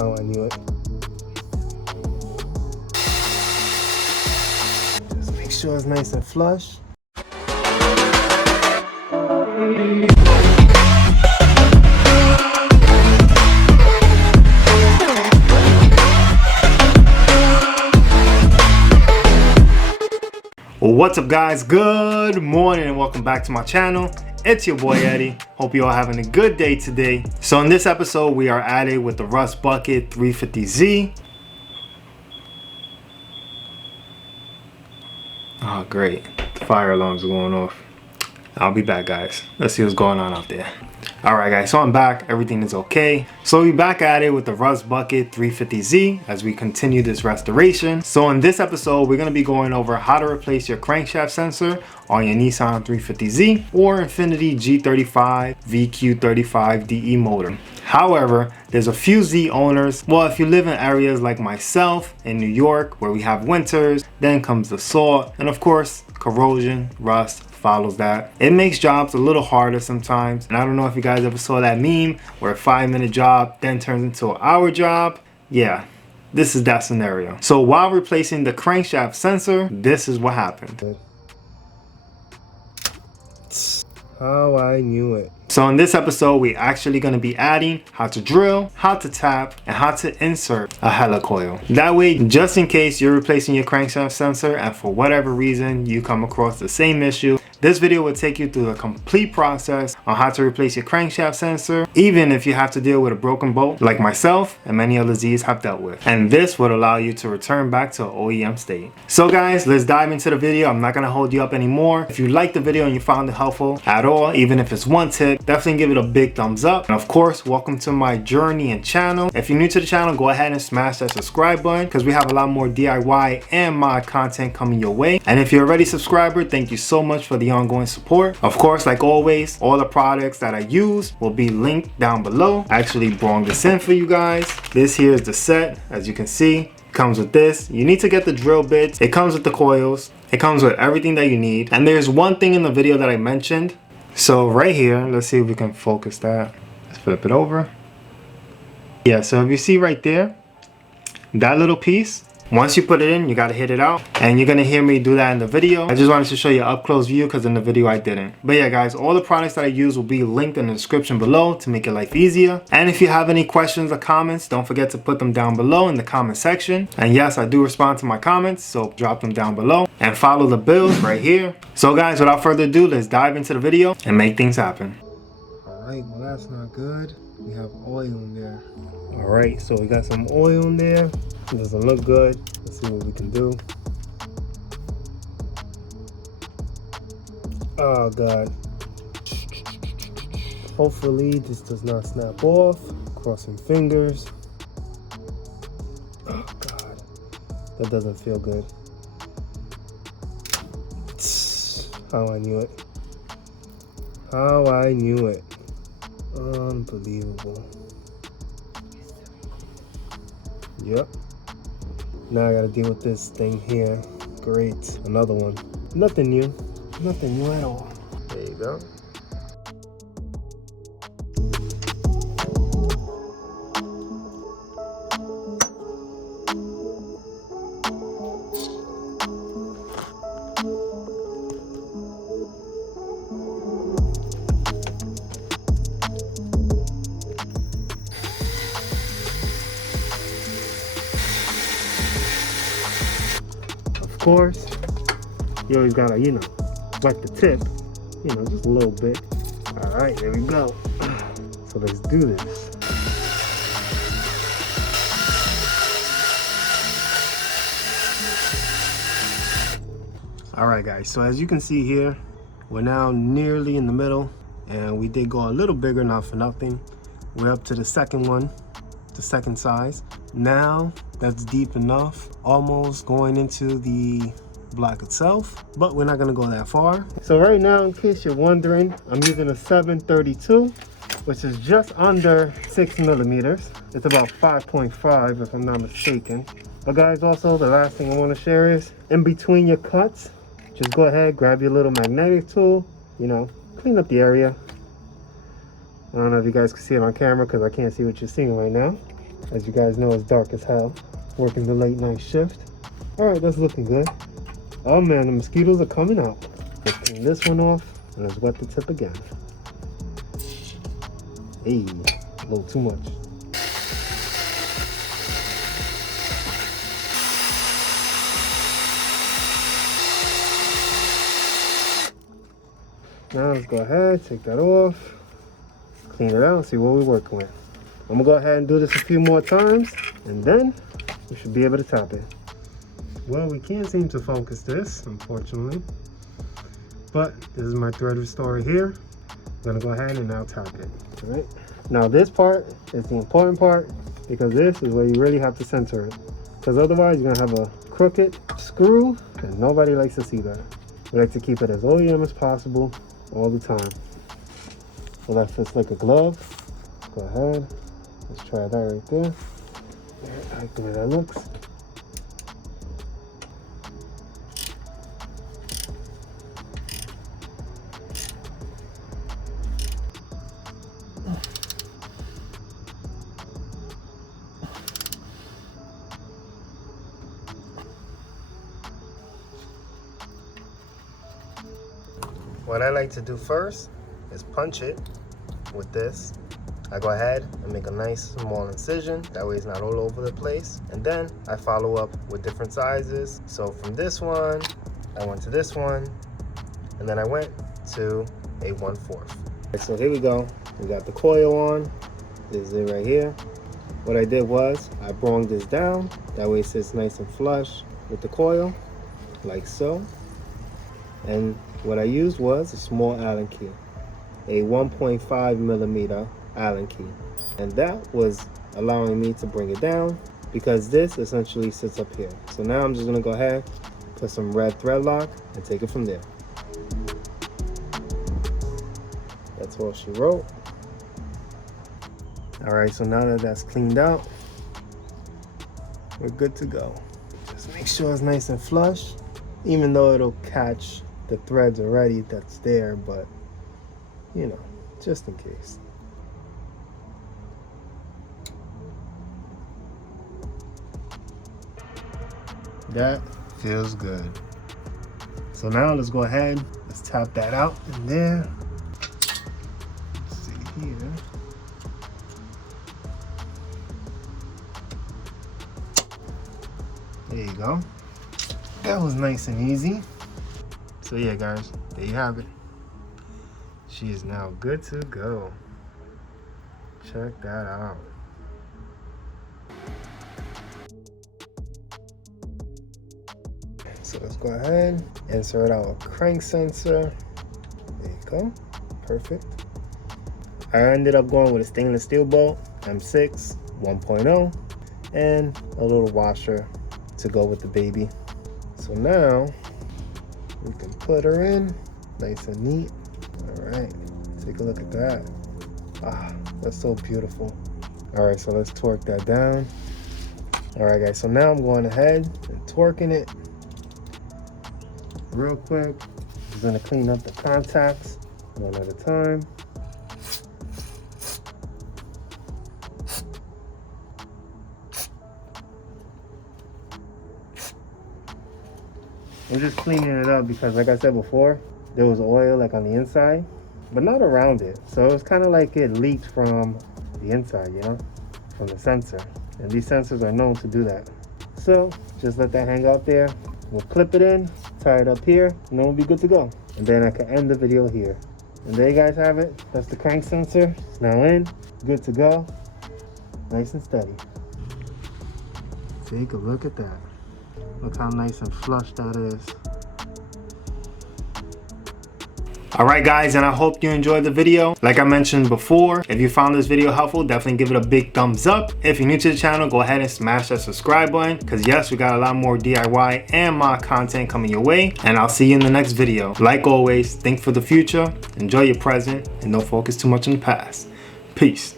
Oh, I knew it. Just make sure it's nice and flush. What's up guys, good morning and welcome back to my channel. It's your boy Eddie. Hope you all having a good day today. So in this episode we are at it with the Rust Bucket 350z. Oh great, the fire alarms are going off. I'll be back guys, let's see what's going on out there. Alright guys, so I'm back, everything is okay. So we're back at it with the Rust Bucket 350z as we continue this restoration. So in this episode, we're going to be going over how to replace your crankshaft sensor on your Nissan 350z or Infiniti G35 VQ35DE motor. However, there's a few Z owners. Well, if you live in areas like myself in New York where we have winters, then comes the salt, and of course, corrosion, rust follows that. It makes jobs a little harder sometimes. And I don't know if you guys ever saw that meme where a 5-minute job then turns into an hour job. Yeah, this is that scenario. So while replacing the crankshaft sensor, this is what happened. Oh, I knew it. So in this episode, we're actually going to be adding how to drill, how to tap, and how to insert a helicoil. That way, just in case you're replacing your crankshaft sensor and for whatever reason you come across the same issue, this video will take you through the complete process on how to replace your crankshaft sensor, even if you have to deal with a broken bolt like myself and many other Z's have dealt with. And this would allow you to return back to OEM state. So guys, let's dive into the video. I'm not going to hold you up anymore. If you liked the video and you found it helpful at all, even if it's one tip, definitely give it a big thumbs up. And of course, welcome to my journey and channel. If you're new to the channel, go ahead and smash that subscribe button because we have a lot more DIY and mod content coming your way. And if you're already a subscriber, thank you so much for the ongoing support. Of course, like always, all the products that I use will be linked down below. I actually brought this in for you guys. This here is the set. As you can see, comes with this. You need to get the drill bits. It comes with the coils. It comes with everything that you need. And there's one thing in the video that I mentioned. So right here, let's see if we can focus that. Let's flip it over. Yeah, so if you see right there, that little piece, once you put it in, you got to hit it out. And you're going to hear me do that in the video. I just wanted to show you an up close view because in the video I didn't. But yeah guys, all the products that I use will be linked in the description below to make your life easier. And if you have any questions or comments, don't forget to put them down below in the comment section. And yes, I do respond to my comments, so drop them down below. And follow the bills right here. So guys, without further ado, let's dive into the video and make things happen. Alright, well that's not good. We have oil in there. Alright, so we got some oil in there. It doesn't look good. Let's see what we can do. Oh god. Hopefully this does not snap off. Crossing fingers. Oh god. That doesn't feel good. How I knew it. How I knew it. Unbelievable. Yep. Now I gotta deal with this thing here. Great. Another one. Nothing new. Nothing new at all. There you go. Of course, you always gotta, wet the tip, just a little bit. All right, there we go. So let's do this. All right, guys, so as you can see here, we're now nearly in the middle, and we did go a little bigger, not for nothing. We're up to the second one, the second size. Now that's deep enough, almost going into the block itself, but we're not gonna go that far. So right now, in case you're wondering, I'm using a 732, which is just under 6 millimeters. It's about 5.5 if I'm not mistaken. But guys, also the last thing I want to share is in between your cuts, just go ahead, grab your little magnetic tool, clean up the area. I don't know if you guys can see it on camera because I can't see what you're seeing right now. As you guys know, it's dark as hell. Working the late night shift. Alright, that's looking good. Oh man, the mosquitoes are coming out. Let's clean this one off and let's wet the tip again. Hey, a little too much. Now let's go ahead, take that off, clean it out, see what we're working with. I'm gonna go ahead and do this a few more times, and then we should be able to tap it. Well, we can't seem to focus this, unfortunately, but this is my thread restorer here. I'm gonna go ahead and now tap it. All right. Now this part is the important part, because this is where you really have to center it, because otherwise you're gonna have a crooked screw, and nobody likes to see that. We like to keep it as OEM as possible all the time. So that fits like a glove. Go ahead. Let's try that right there. I like the way that looks. What I like to do first is punch it with this. I go ahead and make a nice small incision, that way it's not all over the place. And then I follow up with different sizes. So from this one, I went to this one, and then I went to a 1/4. So here we go. We got the coil on. This is it right here. What I did was I brung this down, that way it sits nice and flush with the coil, like so. And what I used was a small Allen key, a 1.5 millimeter Allen key. And that was allowing me to bring it down because this essentially sits up here. So now I'm just gonna go ahead, put some red thread lock and take it from there. That's all she wrote. All right, so now that that's cleaned out, we're good to go. Just make sure it's nice and flush, even though it'll catch the threads already that's there, but you know, just in case. That feels good. So now let's go ahead, let's tap that out in there. Let's see here. There you go. That was nice and easy. So yeah guys, there you have it. She is now good to go. Check that out. So let's go ahead, insert our crank sensor. There you go, perfect. I ended up going with a stainless steel bolt, M6 1.0, and a little washer to go with the baby. So now we can put her in, nice and neat. All right, take a look at that. Ah, that's so beautiful. All right, so let's torque that down. All right guys, so now I'm going ahead and torquing it real quick. I'm gonna clean up the contacts one at a time. I'm just cleaning it up because, like I said before, there was oil like on the inside, but not around it. So it was kind of like it leaked from the inside, you know, from the sensor. And these sensors are known to do that. So just let that hang out there. We'll clip it in, tie it up here, and then we'll be good to go. And then I can end the video here. And there you guys have it. That's the crank sensor. It's now in, good to go, nice and steady. Take a look at that. Look how nice and flush that is. Alright guys, and I hope you enjoyed the video. Like I mentioned before, if you found this video helpful, definitely give it a big thumbs up. If you're new to the channel, go ahead and smash that subscribe button, because yes, we got a lot more DIY and mod content coming your way. And I'll see you in the next video. Like always, think for the future, enjoy your present, and don't focus too much on the past. Peace.